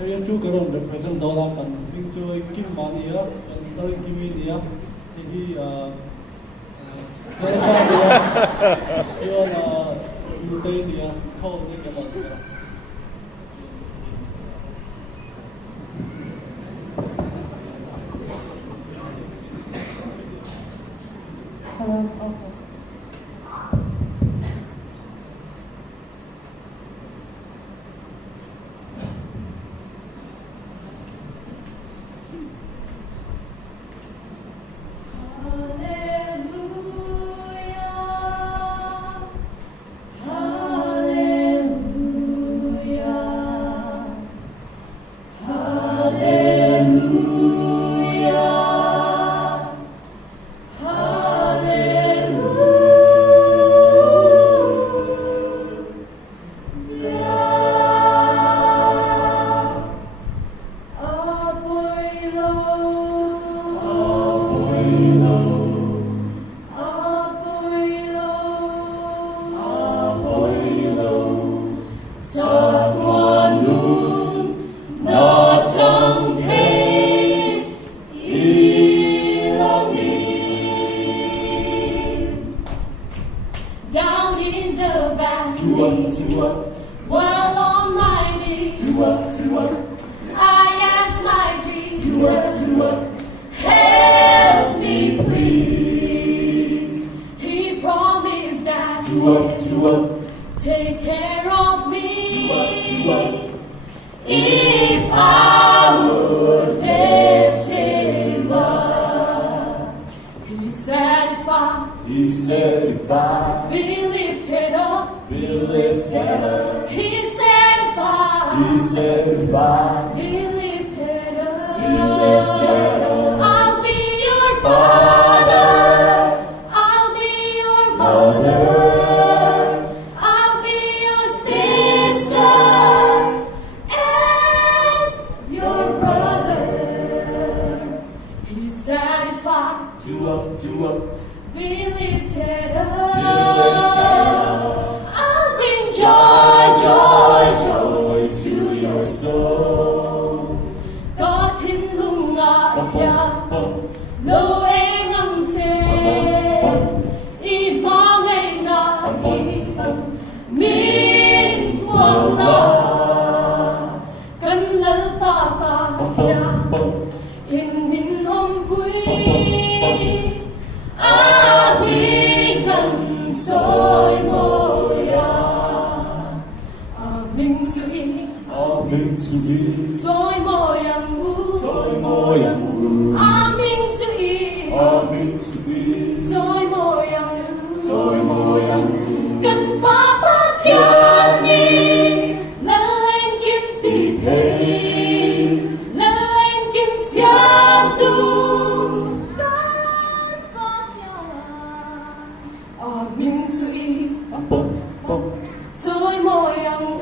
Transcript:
area chu karon represent dola kan ping chu kim mania kan tar kimi dia hi kaya dia yo na lutai dia khâu ni ka ba Down in the valley, while on my knees, I ask my Jesus, help me please. He promised that He will take care of me if I would lift Him up. He said if I He said if I be lifted up, be lifted up, He said if I He said if I be lifted up, be lifted up, I'll be your father, I'll be your mother, I'll be your sister and your brother. He said if I to up, be lifted up, be lifted up. I'll bring joy, joy, joy to your soul. God can lung ya, lo eng ang se, I mang ay na min quang la, kan lal pa pa ya, in min om quy. Amin soi moya, amin sui, soi moyang u, amin sui, soi moyang u, kan papa thiên ni, lên kim tị thế, lên kim xiang tu. Amin sui, soi moyang u.